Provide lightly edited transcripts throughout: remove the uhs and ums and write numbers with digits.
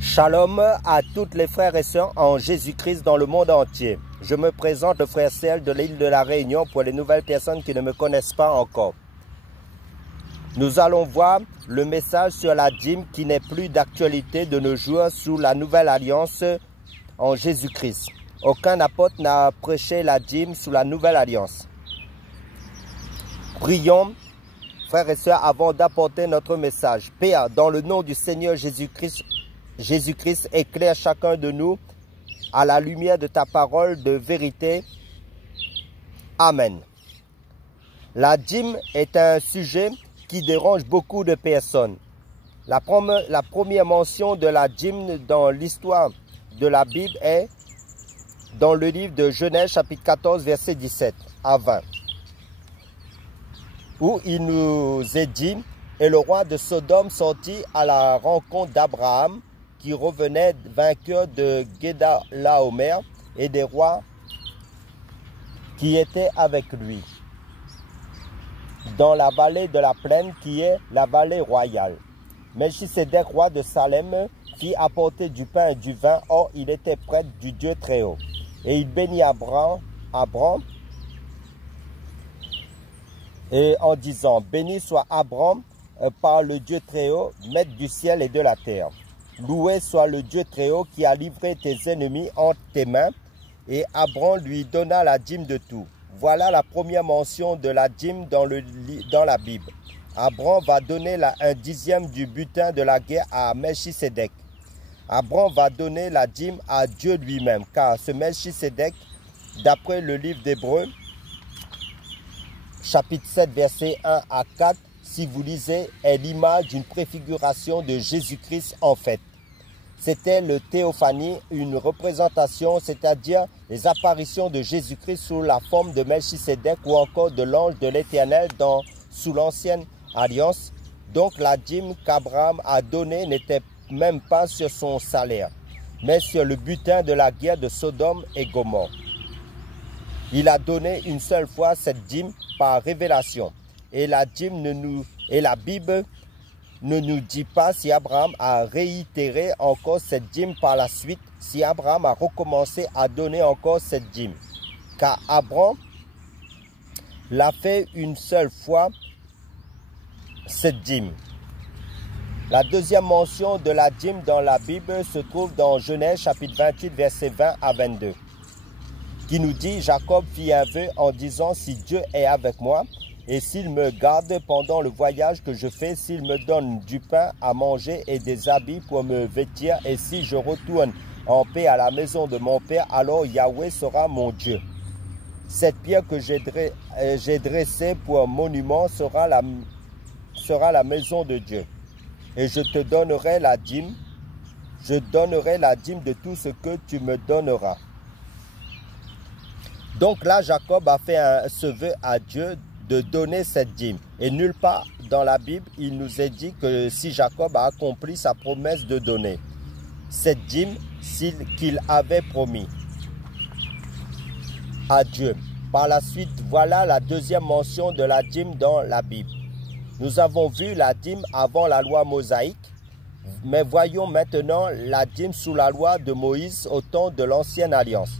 Shalom à toutes les frères et sœurs en Jésus-Christ dans le monde entier. Je me présente le frère Cel de l'île de la Réunion pour les nouvelles personnes qui ne me connaissent pas encore. Nous allons voir le message sur la dîme qui n'est plus d'actualité de nos jours sous la nouvelle alliance en Jésus-Christ. Aucun apôtre n'a prêché la dîme sous la nouvelle alliance. Prions, frères et sœurs, avant d'apporter notre message. Père, dans le nom du Seigneur Jésus-Christ, éclaire chacun de nous à la lumière de ta parole de vérité. Amen. La dîme est un sujet qui dérange beaucoup de personnes. La première mention de la dîme dans l'histoire de la Bible est dans le livre de Genèse chapitre 14 verset 17 à 20, où il nous est dit: « Et le roi de Sodome sortit à la rencontre d'Abraham, qui revenait vainqueur de Guédalaomer et des rois qui étaient avec lui, dans la vallée de la plaine qui est la vallée royale. Melchisédek, roi de Salem, fit apporter du pain et du vin. Or, il était prêtre du Dieu Très-Haut. Et il bénit Abraham et en disant: béni soit Abraham par le Dieu Très-Haut, maître du ciel et de la terre. Loué soit le Dieu Très-Haut qui a livré tes ennemis entre tes mains. Et Abraham lui donna la dîme de tout. » Voilà la première mention de la dîme dans la Bible. Abraham va donner un dixième du butin de la guerre à Melchisédek. Abraham va donner la dîme à Dieu lui-même, car ce Melchisédek, d'après le livre d'Hébreux, chapitre 7, versets 1 à 4, si vous lisez, est l'image d'une préfiguration de Jésus-Christ en fait. C'était le théophanie, une représentation, c'est-à-dire les apparitions de Jésus-Christ sous la forme de Melchisédek ou encore de l'ange de l'Éternel sous l'ancienne alliance. Donc la dîme qu'Abraham a donnée n'était même pas sur son salaire, mais sur le butin de la guerre de Sodome et Gomorrhe. Il a donné une seule fois cette dîme par révélation. Et la Bible ne nous dit pas si Abraham a réitéré encore cette dîme par la suite, si Abraham a recommencé à donner encore cette dîme. Car Abraham l'a fait une seule fois, cette dîme. La deuxième mention de la dîme dans la Bible se trouve dans Genèse chapitre 28 versets 20 à 22, qui nous dit: Jacob fit un vœu en disant: si Dieu est avec moi, et s'il me garde pendant le voyage que je fais, s'il me donne du pain à manger et des habits pour me vêtir, et si je retourne en paix à la maison de mon père, alors Yahweh sera mon Dieu. Cette pierre que j'ai dressée pour monument sera la maison de Dieu. Et je te donnerai la dîme, je donnerai la dîme de tout ce que tu me donneras. Donc là, Jacob a fait ce vœu à Dieu de donner cette dîme. Et nulle part dans la Bible, il nous est dit que si Jacob a accompli sa promesse de donner cette dîme qu'il avait promis à Dieu. Par la suite, voilà la deuxième mention de la dîme dans la Bible. Nous avons vu la dîme avant la loi mosaïque, mais voyons maintenant la dîme sous la loi de Moïse au temps de l'ancienne alliance.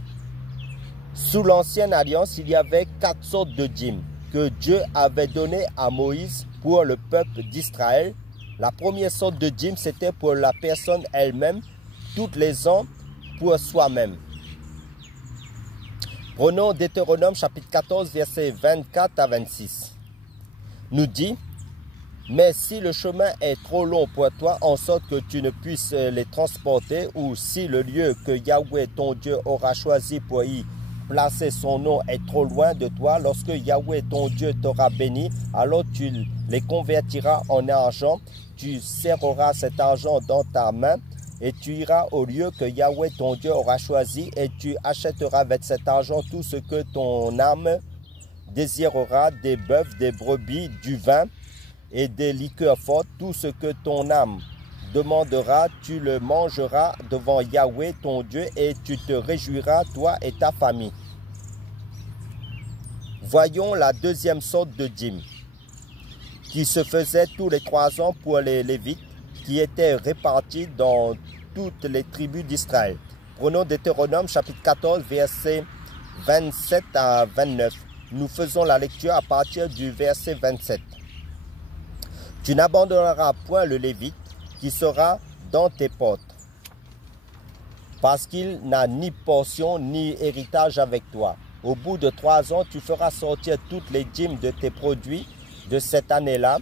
Sous l'ancienne alliance, il y avait 4 sortes de dîmes que Dieu avait données à Moïse pour le peuple d'Israël. La première sorte de dîme, c'était pour la personne elle-même, toutes les ans pour soi-même. Prenons Deutéronome chapitre 14, versets 24 à 26. Nous dit: mais si le chemin est trop long pour toi, en sorte que tu ne puisses les transporter, ou si le lieu que Yahweh ton Dieu aura choisi pour y placer son nom est trop loin de toi, lorsque Yahweh ton Dieu t'aura béni, alors tu les convertiras en argent, tu serreras cet argent dans ta main, et tu iras au lieu que Yahweh ton Dieu aura choisi, et tu achèteras avec cet argent tout ce que ton âme désirera, des bœufs, des brebis, du vin, et des liqueurs fortes. Tout ce que ton âme demandera, tu le mangeras devant Yahweh ton Dieu, et tu te réjouiras, toi et ta famille. Voyons la deuxième sorte de dîme, qui se faisait tous les 3 ans pour les Lévites, qui étaient répartis dans toutes les tribus d'Israël. Prenons Deutéronome chapitre 14, versets 27 à 29. Nous faisons la lecture à partir du verset 27. Tu n'abandonneras point le Lévite qui sera dans tes portes, parce qu'il n'a ni portion ni héritage avec toi. Au bout de 3 ans, tu feras sortir toutes les dîmes de tes produits de cette année-là,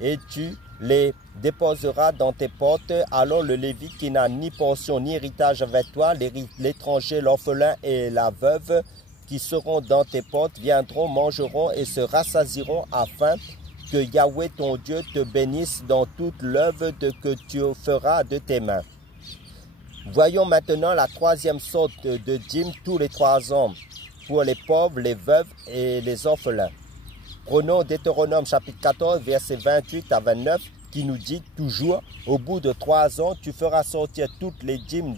et tu les déposeras dans tes portes. Alors le Lévite qui n'a ni portion ni héritage avec toi, l'étranger, l'orphelin et la veuve qui seront dans tes portes viendront, mangeront et se rassasieront, afin que Yahweh ton Dieu te bénisse dans toute l'œuvre que tu feras de tes mains. Voyons maintenant la troisième sorte de dîme tous les 3 ans pour les pauvres, les veuves et les orphelins. Prenons Deutéronome chapitre 14, versets 28 à 29, qui nous dit toujours, au bout de 3 ans, tu feras sortir toutes les dîmes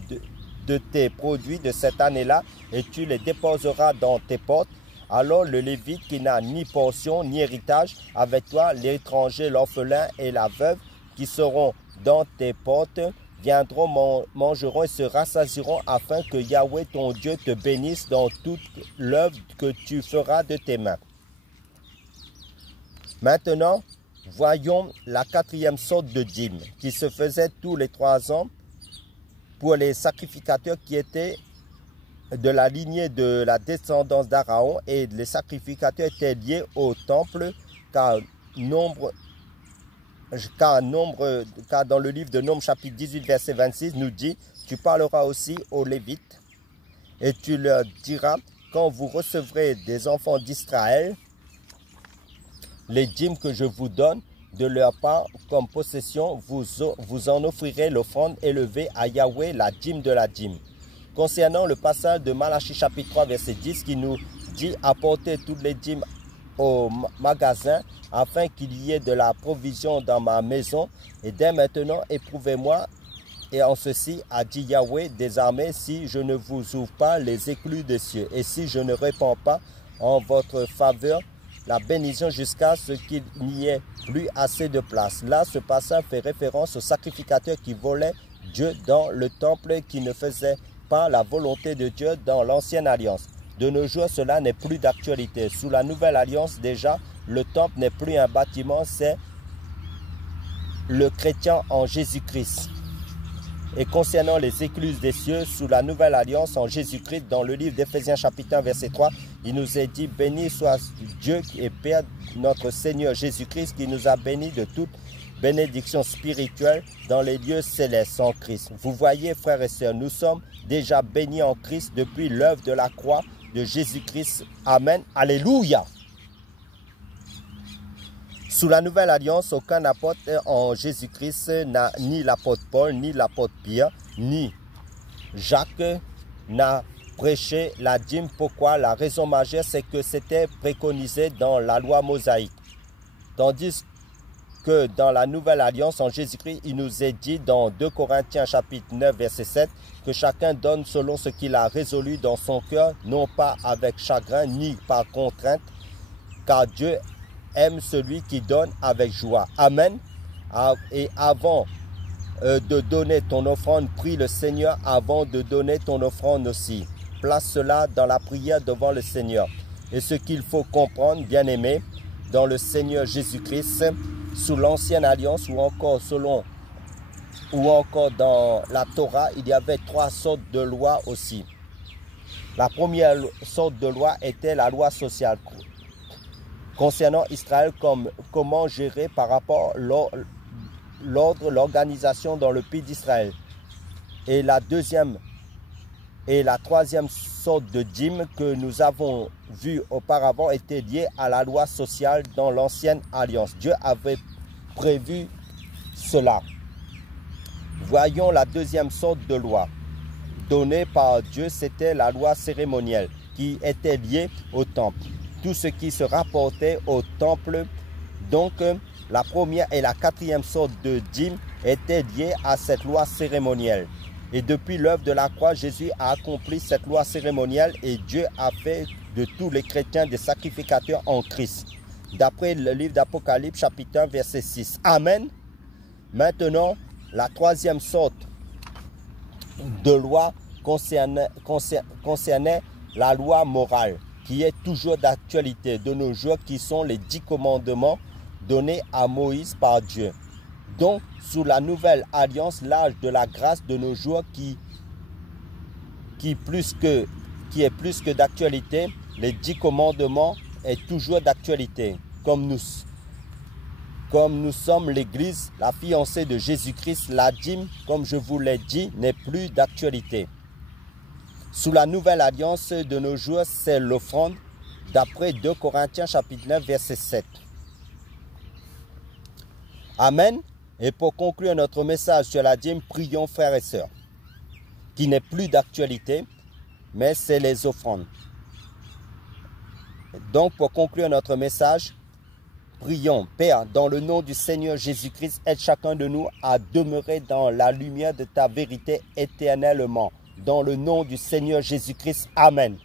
de tes produits de cette année-là, et tu les déposeras dans tes portes. Alors le Lévite qui n'a ni portion ni héritage avec toi, l'étranger, l'orphelin et la veuve qui seront dans tes portes, viendront, mangeront et se rassasieront, afin que Yahweh ton Dieu te bénisse dans toute l'œuvre que tu feras de tes mains. Maintenant, voyons la quatrième sorte de dîme qui se faisait tous les 3 ans pour les sacrificateurs qui étaient de la lignée de la descendance d'Aaron, et les sacrificateurs étaient liés au temple, car dans le livre de Nombres chapitre 18 verset 26 nous dit, tu parleras aussi aux Lévites et tu leur diras, quand vous recevrez des enfants d'Israël, les dîmes que je vous donne de leur part comme possession, vous en offrirez l'offrande élevée à Yahweh, la dîme de la dîme. Concernant le passage de Malachie chapitre 3 verset 10 qui nous dit, apportez toutes les dîmes au magasin afin qu'il y ait de la provision dans ma maison, et dès maintenant éprouvez-moi, et en ceci a dit Yahweh des armées, si je ne vous ouvre pas les écluses des cieux, et si je ne répands pas en votre faveur la bénédiction jusqu'à ce qu'il n'y ait plus assez de place. Là, ce passage fait référence aux sacrificateurs qui volaient Dieu dans le temple, qui ne faisaient pas la volonté de Dieu dans l'ancienne alliance. De nos jours, cela n'est plus d'actualité. Sous la nouvelle alliance, déjà, le temple n'est plus un bâtiment, c'est le chrétien en Jésus-Christ. Et concernant les écluses des cieux, sous la nouvelle alliance en Jésus-Christ, dans le livre d'Éphésiens chapitre 1 verset 3, il nous est dit, béni soit Dieu et Père notre Seigneur Jésus-Christ, qui nous a bénis de toute bénédiction spirituelle dans les lieux célestes en Christ. Vous voyez, frères et sœurs, nous sommes déjà bénis en Christ depuis l'œuvre de la croix de Jésus-Christ. Amen. Alléluia. Sous la nouvelle alliance, aucun apôtre en Jésus-Christ, ni l'apôtre Paul, ni l'apôtre Pierre, ni Jacques n'a prêché la dîme. Pourquoi? La raison majeure, c'est que c'était préconisé dans la loi mosaïque. Tandis que dans la nouvelle alliance en Jésus-Christ, il nous est dit dans 2 Corinthiens chapitre 9 verset 7 que chacun donne selon ce qu'il a résolu dans son cœur, non pas avec chagrin ni par contrainte, car Dieu aime celui qui donne avec joie. Amen. Et avant de donner ton offrande, prie le Seigneur avant de donner ton offrande aussi. Place cela dans la prière devant le Seigneur. Et ce qu'il faut comprendre, bien-aimé, dans le Seigneur Jésus-Christ, sous l'ancienne alliance ou encore dans la Torah, il y avait 3 sortes de lois aussi. La première sorte de loi était la loi sociale concernant Israël, comment gérer par rapport à l'ordre, l'organisation dans le pays d'Israël. Et la deuxième et la troisième sorte de dîme que nous avons vu auparavant était liée à la loi sociale dans l'ancienne alliance. Dieu avait prévu cela. Voyons la deuxième sorte de loi donnée par Dieu, c'était la loi cérémonielle qui était liée au temple. Tout ce qui se rapportait au temple. Donc, la première et la quatrième sorte de dîme étaient liées à cette loi cérémonielle. Et depuis l'œuvre de la croix, Jésus a accompli cette loi cérémonielle et Dieu a fait de tous les chrétiens des sacrificateurs en Christ. D'après le livre d'Apocalypse, chapitre 1, verset 6. Amen. Maintenant, la troisième sorte de loi concernait la loi morale, qui est toujours d'actualité de nos jours, qui sont les 10 commandements donnés à Moïse par Dieu. Donc, sous la nouvelle alliance, l'âge de la grâce de nos jours qui est plus que d'actualité, les 10 commandements est toujours d'actualité. Comme nous sommes l'Église, la fiancée de Jésus-Christ, la dîme, comme je vous l'ai dit, n'est plus d'actualité. Sous la nouvelle alliance de nos jours, c'est l'offrande, d'après 2 Corinthiens chapitre 9, verset 7. Amen. Et pour conclure notre message sur la dîme, prions frères et sœurs, qui n'est plus d'actualité, mais c'est les offrandes. Donc pour conclure notre message, prions. Père, dans le nom du Seigneur Jésus-Christ, aide chacun de nous à demeurer dans la lumière de ta vérité éternellement. Dans le nom du Seigneur Jésus-Christ, Amen.